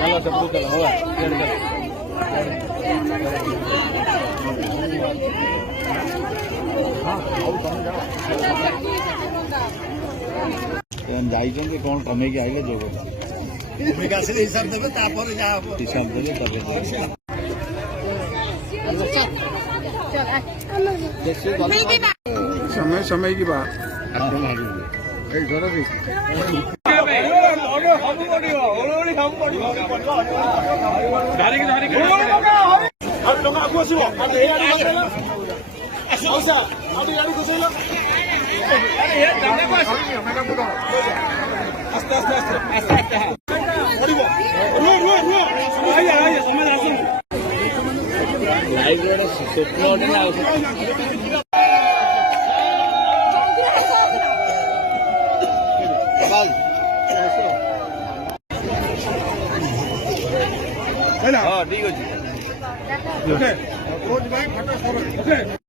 चलो सब चलो हो जाइए कौन कमेगी आइले जो भूमिका से हिसाब देवे तापर जा हिसाब देवे समय समय की बात हाँ ठीक है।